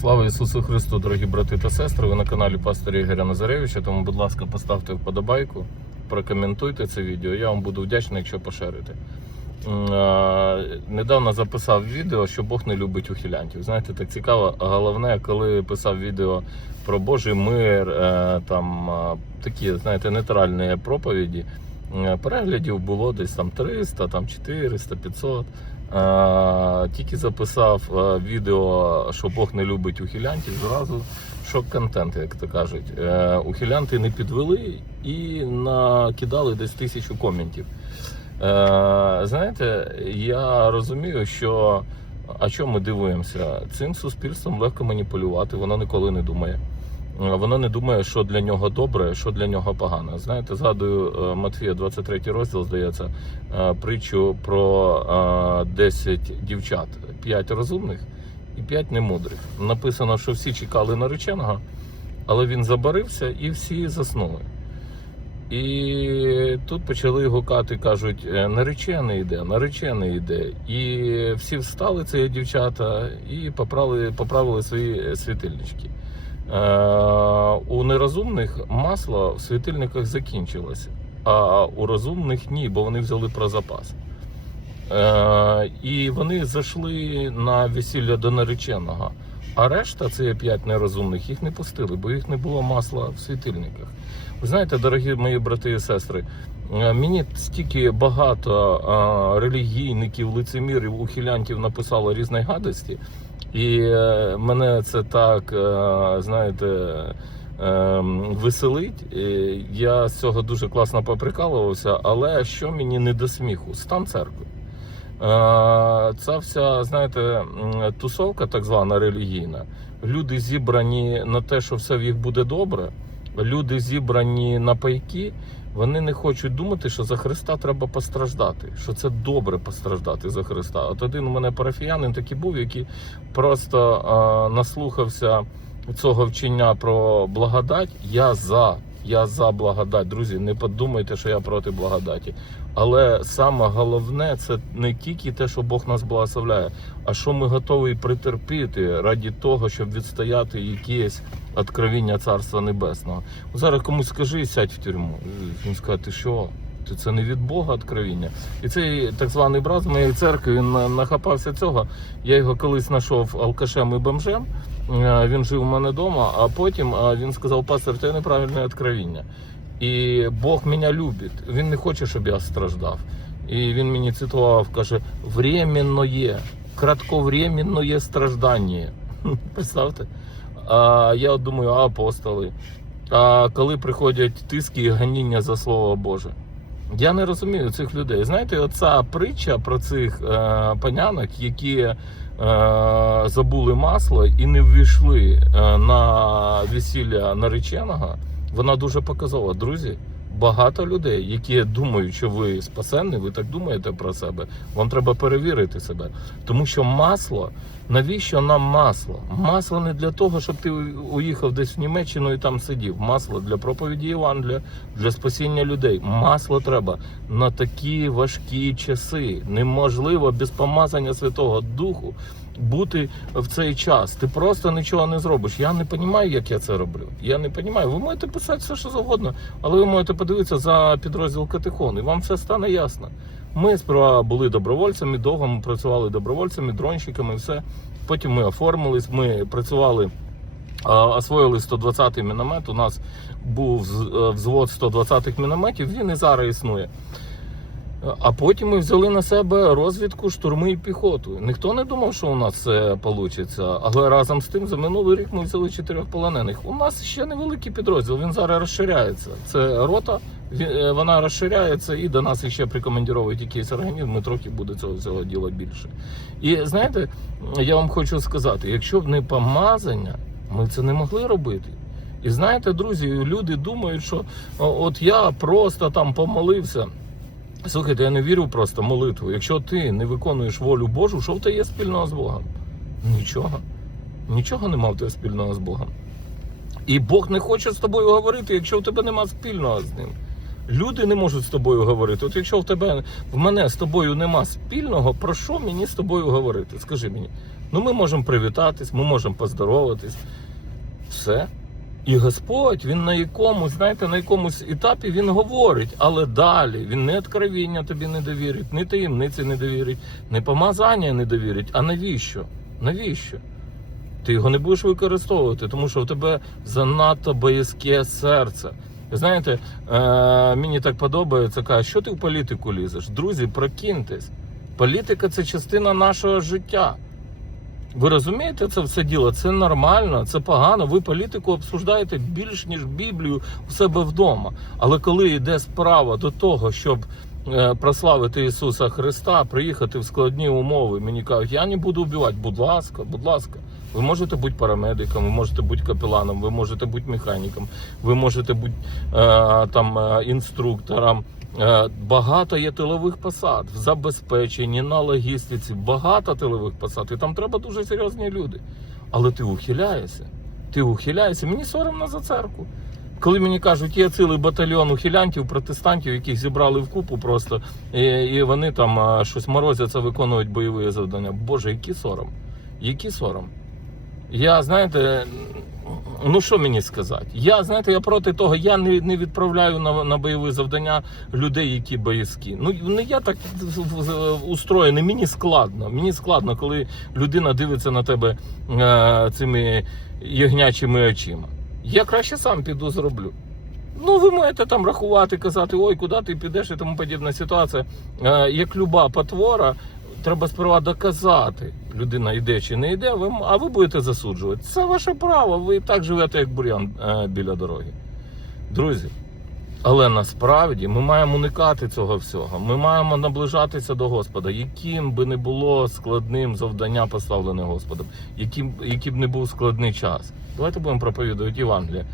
Слава Ісусу Христу, дорогі брати та сестри. Ви на каналі пастора Ігоря Назаревича. Тому, будь ласка, поставте вподобайку, прокоментуйте це відео. Я вам буду вдячний, якщо поширите. Недавно записав відео, що Бог не любить ухилянтів. Знаєте, так цікаво. Головне, коли писав відео про Божий мир, е, там такі, знаєте, нейтральні проповіді. е, Переглядів було десь там 300, там 400, 500. Тільки записав відео, що Бог не любить ухилянтів, зразу шок-контент, як то кажуть. Е, Ухилянти не підвели і накидали десь тисячу коментів. Е, Знаєте, я розумію, що а чому ми дивуємося? Цим суспільством легко маніпулювати, воно ніколи не думає. Е, Воно не думає, що для нього добре, що для нього погано. Знаєте, згадую е, Матвія 23 розділ, здається, е, притчу про е, 10 дівчат, 5 розумних і 5 немудрих. Написано, що всі чекали нареченого, але він забарився і всі заснули. І тут почали гукати, кажуть, «Е, наречений йде, наречений йде. І всі встали, це дівчата, і поправили, поправили свої світильнички. Е, у нерозумних масло в світильниках закінчилося, а у розумних ні, бо вони взяли про запас. Е, і вони зайшли на весілля до нареченого. А решта, це є п'ять нерозумних, їх не пустили, бо їх не було масла в світильниках. Ви знаєте, дорогі мої брати і сестри, е, мені стільки багато релігійників, лицемірів, ухилянтів написало різної гадості, і е, мене це так, е, знаєте, е, веселить. Я з цього дуже класно поприкалувався, але що мені не до сміху? Стан церкви. Ця вся, знаєте, тусовка, так звана релігійна. Люди зібрані на те, що все в їх буде добре. Люди зібрані на пайки. Вони не хочуть думати, що за Христа треба постраждати, що це добре постраждати за Христа. От один у мене парафіянин такий був, який просто е, наслухався цього вчення про благодать. Я за. Я за благодать, друзі. Не подумайте, що я проти благодаті. Але саме головне це не тільки те, що Бог нас благословляє, а що ми готові притерпіти раді того, щоб відстояти якесь откровіння Царства Небесного. Зараз комусь скажи, сядь в тюрму. Він скаже, ти що? Ти це не від Бога откровіння. І цей так званий брат з моєї церкви він нахапався цього. Я його колись знайшов алкашем і бомжем. Е, Він жив у мене вдома, а потім е, він сказав, пастор, це неправильне откровіння. І Бог мене любить. Він не хоче, щоб я страждав. І він мені цитував, каже: временно є, кратковременно є страждання. Представте? А я думаю, а апостоли. А коли приходять тиски і ганіння за слово Боже. Я не розумію цих людей. Знаєте, оця притча про цих е, панянок, які е, забули масло і не ввійшли е, на весілля нареченого, вона дуже показова. Друзі, багато людей, які думають, що ви спасенний, ви так думаєте про себе. Вам треба перевірити себе. Тому що масло, навіщо нам масло? Масло не для того, щоб ти уїхав десь в Німеччину і там сидів. Масло для проповіді Євангелія, для спасіння людей. Масло треба на такі важкі часи. Неможливо без помазання Святого Духу бути в цей час. Ти просто нічого не зробиш. Я не розумію, як я це роблю. Я не розумію. Ви можете писати все, що завгодно, але ви можете подивитися за підрозділ Катехон, і вам все стане ясно. Ми сперва були добровольцями, довго ми працювали добровольцями, дронщиками, все. Потім ми оформились, ми працювали. Освоїли 120-й міномет. У нас був е, взвод 120-х мінометів, він і зараз існує. А потім ми взяли на себе розвідку, штурми і піхоту. Ніхто не думав, що у нас це вийде. Але разом з тим за минулий рік ми взяли чотирьох полонених. У нас ще невеликий підрозділ, він зараз розширяється. Це рота, е, вона розширяється і до нас ще прикомандіровують якийсь організм, ми трохи буде цього всього діла більше. І знаєте, я вам хочу сказати, якщо б не помазання, ми це не могли робити. І знаєте, друзі, люди думають, що от я просто там помолився. Слухайте, я не вірю просто молитву. Якщо ти не виконуєш волю Божу, що в тебе є спільного з Богом? Нічого. Нічого нема в тебе спільного з Богом. І Бог не хоче з тобою говорити, якщо в тебе нема спільного з ним. Люди не можуть з тобою говорити. От якщо в тебе в мене з тобою нема спільного, про що мені з тобою говорити? Скажи мені, Ну, ми можемо привітатись, ми можемо поздороватись. Все. І Господь, він на якомусь, знаєте, на якомусь етапі він говорить, але далі він не откровіння тобі не довірить, ні таємниці не довірить, ні помазання не довірить. А навіщо? Навіщо? Ти його не будеш використовувати, тому що в тебе занадто боязке серце. Знаєте, е, мені так подобається, каже, що ти в політику лізеш? Друзі, прокиньтесь. Політика це частина нашого життя. Ви розумієте це все діло? Це нормально, це погано. Ви політику обсуждаєте більш ніж Біблію у себе вдома. Але коли йде справа до того, щоб е, прославити Ісуса Христа, приїхати в складні умови, мені кажуть, я не буду вбивати. Будь ласка, будь ласка. Ви можете бути парамедиком, ви можете бути капеланом, ви можете бути механіком, ви можете бути е, там е, інструктором. Е, Багато є тилових посад в забезпеченні, на логістиці, багато тилових посад. І там треба дуже серйозні люди. Але ти ухиляєшся. Ти ухиляєшся. Мені соромно за церкву. Коли мені кажуть, є цілий батальйон ухилянтів, протестантів, яких зібрали в купу просто, і, і вони там щось морозяться, виконують бойові завдання. Боже, який сором? Який сором? Я, знаєте, ну що мені сказати? Я, знаєте, я проти того, я не, не відправляю на, на бойові завдання людей, які боязкі. Ну, не я так устроєний, мені складно. Мені складно, коли людина дивиться на тебе е, цими ягнячими очима. Я краще сам піду зроблю. Ну, ви маєте там рахувати, казати, ой, куди ти підеш і тому подібна ситуація. Е, як люба потвора, треба сперва доказати, людина йде чи не йде, ви, а ви будете засуджувати. Це ваше право, ви і так живете, як бур'ян е, біля дороги. Друзі, але насправді ми маємо уникати цього всього. Ми маємо наближатися до Господа, яким би не було складним завдання поставлене Господом, яким, який б не був складний час. Давайте будемо проповідувати Євангелія,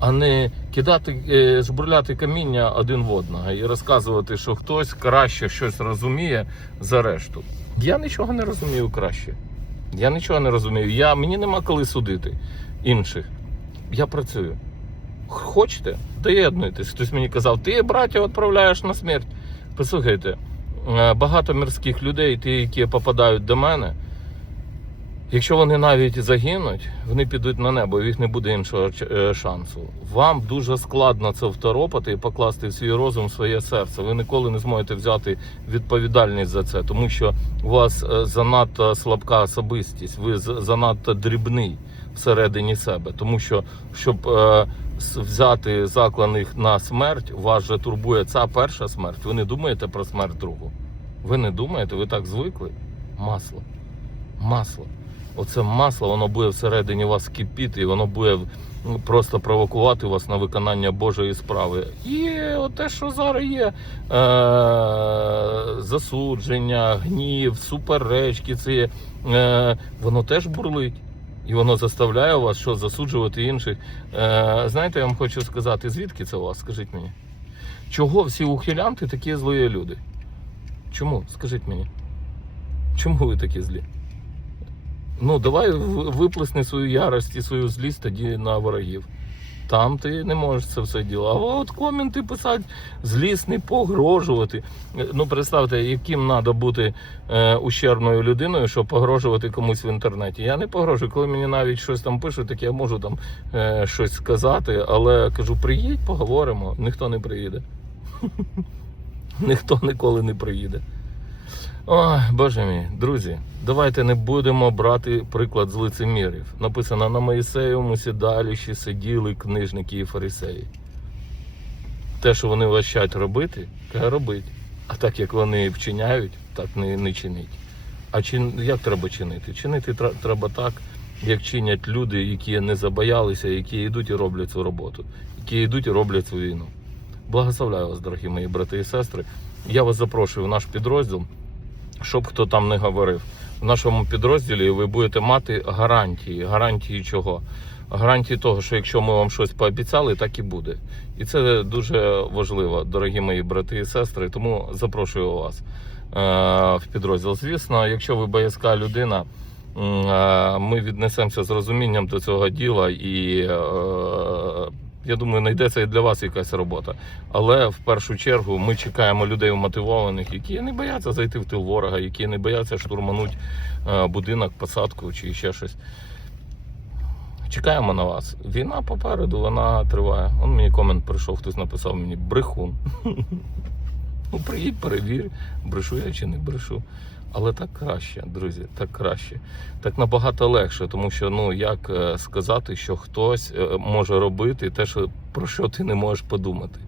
а не кидати, е, жбурляти каміння один в одного і розказувати, що хтось краще щось розуміє за решту. Я нічого не розумію краще. Я нічого не розумію. Я, мені нема коли судити інших. Я працюю. Хочете, доєднуйтесь. Хтось мені казав, ти браття відправляєш на смерть. Послухайте, е, багато мирських людей, ті, які попадають до мене, якщо вони навіть загинуть, вони підуть на небо, їх не буде іншого е, шансу. Вам дуже складно це второпати і покласти в свій розум, в своє серце. Ви ніколи не зможете взяти відповідальність за це, тому що у вас е, занадто слабка особистість, ви занадто дрібний всередині себе. Тому що, щоб е, взяти закланих на смерть, вас же турбує ця перша смерть. Ви не думаєте про смерть другу. Ви не думаєте, ви так звикли? Масло. Масло. Оце масло, воно буде всередині вас кипіти, і воно буде просто провокувати вас на виконання Божої справи. І те, що зараз є, е- засудження, гнів, суперечки, це, е- воно теж бурлить. І воно заставляє вас що засуджувати інших. Е, знаєте, я вам хочу сказати, звідки це у вас? Скажіть мені. Чого всі ухилянти такі злі люди? Чому? Скажіть мені. Чому ви такі злі? Ну, давай виплесни свою ярость і свою злість тоді на ворогів. Там ти не можеш це все діло. А от коменти писати злісний, погрожувати. Ну, представте, яким треба бути е, ущербною людиною, щоб погрожувати комусь в інтернеті. Я не погрожую. Коли мені навіть щось там пишуть, так я можу там е, щось сказати, але кажу, приїдь, поговоримо. Ніхто не приїде. Ніхто ніколи не приїде. Ой, боже мій, друзі, давайте не будемо брати приклад з лицемірів. Написано на Моїсеєвому сідалищі сиділи книжники і фарисеї. Те, що вони вважають робити, каже робить. А так як вони вчиняють, так не, не чинить. А чин, як треба чинити? Чинити треба так, як чинять люди, які не забоялися, які йдуть і роблять цю роботу, які йдуть і роблять цю війну. Благословляю вас, дорогі мої брати і сестри. Я вас запрошую в наш підрозділ, щоб хто там не говорив. В нашому підрозділі ви будете мати гарантії. Гарантії чого? Гарантії того, що якщо ми вам щось пообіцяли, так і буде. І це дуже важливо, дорогі мої брати і сестри. Тому запрошую вас е, в підрозділ. Звісно, якщо ви боязка людина, е, ми віднесемося з розумінням до цього діла і е, Я думаю, знайдеться і для вас якась робота. Але в першу чергу ми чекаємо людей мотивованих, які не бояться зайти в тил ворога, які не бояться штурмануть е, будинок, посадку чи ще щось. Чекаємо на вас. Війна попереду, вона триває. Он мені комент прийшов, хтось написав мені брехун. Ну, приїдь, перевір, брешу я чи не брешу. Але так краще, друзі, так краще. Так набагато легше, тому що ну як е, сказати, що хтось е, може робити те, що про що ти не можеш подумати.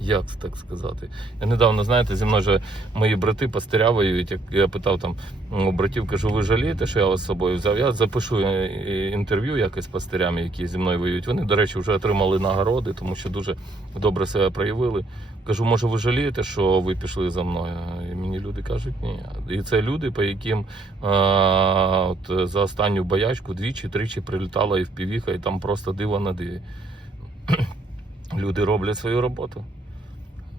Як це так сказати? Я недавно, знаєте, зі мною же мої брати пастиря воюють. Як я питав там у братів, кажу, ви жалієте, що я вас з собою взяв? Я запишу е, інтерв'ю якось з пастирями, які зі мною воюють. Вони, до речі, вже отримали нагороди, тому що дуже добре себе проявили. Кажу, може, ви жалієте, що ви пішли за мною? Мені люди кажуть, ні. І це люди, по яким а, от, за останню боячку двічі-тричі прилітала і в півіха, і там просто диво на диві. Люди роблять свою роботу.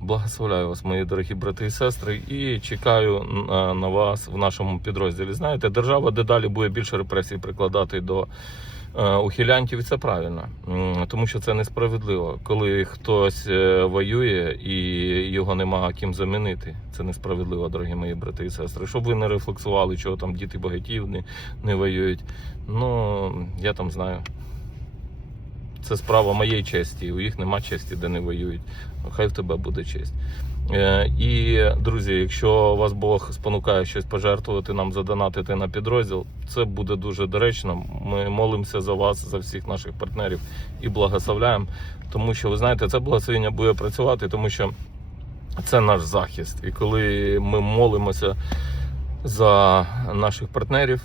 Благословляю вас, мої дорогі брати і сестри, і чекаю на, вас в нашому підрозділі. Знаєте, держава дедалі буде більше репресій прикладати до ухилянтів, і це правильно, тому що це несправедливо, коли хтось е, воює і його нема ким замінити. Це несправедливо, дорогі мої брати і сестри. Щоб ви не рефлексували, чого там діти багатів не, не воюють. Ну я там знаю. Це справа моєї честі. У їх нема честі, де не воюють. Хай в тебе буде честь. Е, І, друзі, якщо вас Бог спонукає щось пожертвувати, нам задонатити на підрозділ, це буде дуже доречно. Ми молимося за вас, за всіх наших партнерів і благословляємо. Тому що ви знаєте, це благословення буде працювати, тому що це наш захист. І коли ми молимося за наших партнерів,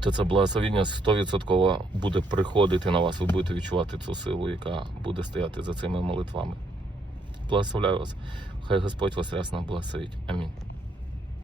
то це благословення 100% буде приходити на вас. Ви будете відчувати цю силу, яка буде стояти за цими молитвами. Благословляю вас. Хай Господь вас рясно благословить. Амінь.